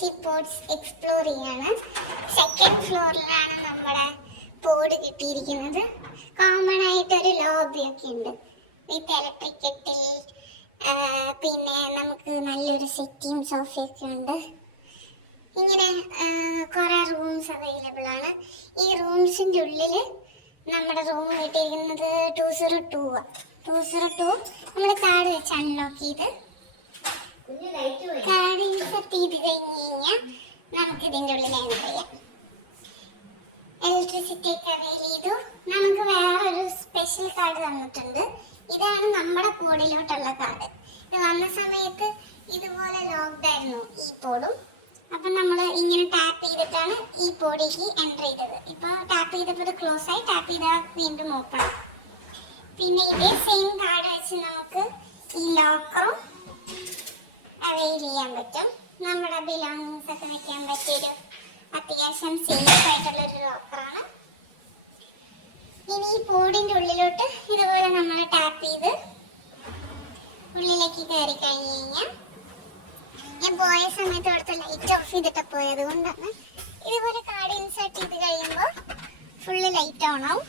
Kochi ports explore ചെയ്യാണ്. Second ഫ്ലോറിലാണ് നമ്മുടെ pod കിട്ടിയിരിക്കുന്നത്. കോമൺ ആയിട്ടൊരു ലോബിയൊക്കെ ഉണ്ട് വിത്ത് ഇലക്ട്രിക് കെറ്റിൽ. പിന്നെ നമുക്ക് നല്ലൊരു സെറ്റിയും സോഫയൊക്കെ ഉണ്ട്. ഇങ്ങനെ കുറേ റൂംസ് അവൈലബിൾ ആണ്. ഈ റൂംസിൻ്റെ ഉള്ളിൽ നമ്മുടെ റൂം കിട്ടിയിരിക്കുന്നത് 202 നമ്മൾ കാർഡ് വെച്ച് അൺലോക്ക് ചെയ്ത് കാർഡ് ഇൻസെർട്ട് ചെയ്ത് കഴിഞ്ഞ് കഴിഞ്ഞാൽ നമുക്ക് ഇതിൻ്റെ ഉള്ളിൽ എൻ്റർ ചെയ്യാം. ഇലക്ട്രിസിറ്റി ഒക്കെ അവൈൽ ചെയ്തു. നമുക്ക് വേറൊരു സ്പെഷ്യൽ കാർഡ് തന്നിട്ടുണ്ട്. ഇതാണ് നമ്മുടെ പോഡിലോട്ടുള്ള കാർഡ്. ഇത് വന്ന സമയത്ത് ഇതുപോലെ ലോക്ക്ഡ് ആയിരുന്നു ഈ പോഡും. അപ്പം നമ്മൾ ഇങ്ങനെ ടാപ്പ് ചെയ്തിട്ടാണ് ഈ പോഡിലേക്ക് എൻ്റർ ചെയ്തത്. ഇപ്പോൾ ടാപ്പ് ചെയ്തപ്പോൾ ഇത് ക്ലോസ് ആയി, ടാപ്പ് ചെയ്താൽ വീണ്ടും ഓപ്പൺ. പിന്നെ ഇതേ സെയിം കാർഡ് വെച്ച് നമുക്ക് ഈ ലോക്കറും അവൈൽ ചെയ്യാൻ പറ്റും. നമ്മുടെ ബിലോങ്ങിങ്സ് ഒക്കെ വെക്കാൻ പറ്റിയൊരു അത്യാവശ്യം സേഫ് ആയിട്ടുള്ളൊരു ലോക്കറാണ്. ഇനി ഈ പോഡിൻ്റെ ഉള്ളിലോട്ട് ഇതുപോലെ നമ്മൾ ടാപ്പ് ചെയ്ത് ഉള്ളിലേക്ക് കയറി കഴിഞ്ഞ് കഴിഞ്ഞാൽ, ഞാൻ പോയ സമയത്ത് അവിടുത്തെ ലൈറ്റ് ഓഫ് ചെയ്തിട്ട് പോയത് കൊണ്ടാണ്. ഇതുപോലെ കാർഡ് ഇൻസേർട്ട് ചെയ്ത് കഴിയുമ്പോൾ ഫുള്ള് ലൈറ്റ് ഓൺ ആവും.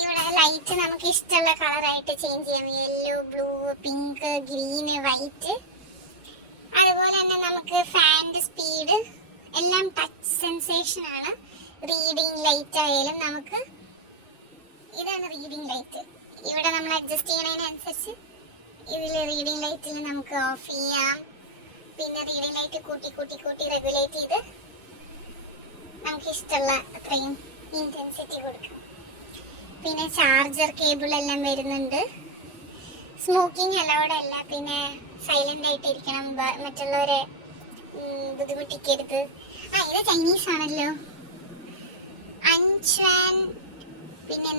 ഇവിടെ ലൈറ്റ് നമുക്ക് ഇഷ്ടമുള്ള കളറായിട്ട് ചേഞ്ച് ചെയ്യാം. Yellow, blue, pink, green, white. അതുപോലെ തന്നെ നമുക്ക് ഫാനിൻ്റെ സ്പീഡ് എല്ലാം ടച്ച് സെൻസേഷൻ ആണ്. റീഡിങ് ലൈറ്റ് ആയാലും നമുക്ക് ഇതാണ് റീഡിങ് ലൈറ്റ്. ഇവിടെ നമ്മൾ അഡ്ജസ്റ്റ് ചെയ്യുന്നതിനനുസരിച്ച് ഇതിൽ റീഡിങ് ലൈറ്റിൽ നമുക്ക് ഓഫ് ചെയ്യാം. പിന്നെ റീഡിങ് ലൈറ്റ് കൂട്ടി റെഗുലേറ്റ് ചെയ്ത് നമുക്ക് ഇഷ്ടമുള്ള അത്രയും ഇൻറ്റൻസിറ്റി കൊടുക്കാം. പിന്നെ ചാർജർ കേബിൾ എല്ലാം വരുന്നുണ്ട്. സ്മോക്കിംഗ് അലൗഡ് അല്ല. പിന്നെ സൈലൻ്റ് ആയിട്ട് ഇരിക്കണം, മറ്റുള്ളവരെ ബുദ്ധിമുട്ടിക്കരുത്. ഇത് ചൈനീസ് ആണല്ലോ. അൻച്വാൻ പിന്നെ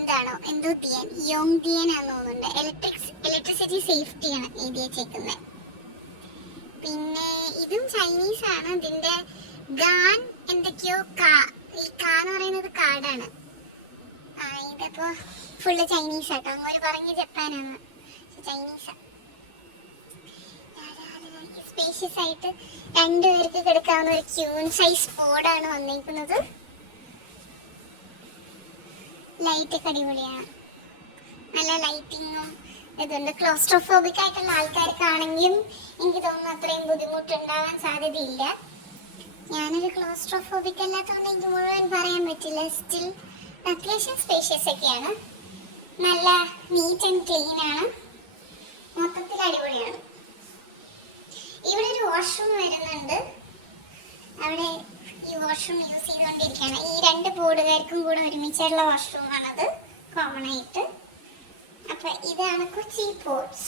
എന്തോ തിയൻ, യോങ് തിയൻ ആണെന്ന് തോന്നുന്നുണ്ട്. ഇലക്ട്രിസിറ്റി സേഫ്റ്റിയാണ് എഴുതി വെച്ചേക്കുന്നത്. പിന്നെ ഇതും ചൈനീസ് ആണ്. ഇതിൻ്റെ ഗാൻ എന്തൊക്കെയോ ഈ എന്ന് പറയുന്നത് കാർഡാണ്. ഇതിപ്പോൾ ഫുള്ള് ചൈനീസ് ആട്ടോ. അങ്ങോട്ട് പറഞ്ഞ് ജപ്പാനാണ്, ചൈനീസാണ്. സ്പേഷ്യസ് ആയിട്ട് 2 പേർക്ക് കിടക്കാവുന്ന ഒരു ക്യൂൺ സൈസ് പോഡാണ് വന്നിരിക്കുന്നത്. ലൈറ്റൊക്കെ അടിപൊളിയാണ്, നല്ല ലൈറ്റിങ്ങും ഇതുണ്ട്. ക്ലോസ്ട്രോഫോബിക് ആയിട്ടുള്ള ആൾക്കാർക്കാണെങ്കിലും എനിക്ക് തോന്നുന്നു അത്രയും ബുദ്ധിമുട്ടുണ്ടാവാൻ സാധ്യതയില്ല. ഞാനൊരു ക്ലോസ്ട്രോഫോബിക് അല്ലാത്തതുകൊണ്ട് എനിക്ക് മുഴുവൻ പറയാൻ പറ്റില്ല. സ്റ്റിൽ അത്യാവശ്യം സ്പേഷ്യസ് ഒക്കെയാണ്. നല്ല നീറ്റ് ആൻഡ് ക്ലീൻ ആണ്. മൊത്തത്തിൽ അടിപൊളിയാണ്. ഇവിടെ ഒരു വാഷ്റൂം വരുന്നുണ്ട്. അവിടെ ഈ വാഷ്റൂം യൂസ് ചെയ്തുകൊണ്ടിരിക്കുകയാണ്. ഈ 2 ബോർഡുകാർക്കും കൂടെ ഒരുമിച്ചുള്ള വാഷ്റൂമാണത്, കോമൺ ആയിട്ട്. അപ്പം ഇതാണ് കൊച്ചി പോർട്സ്.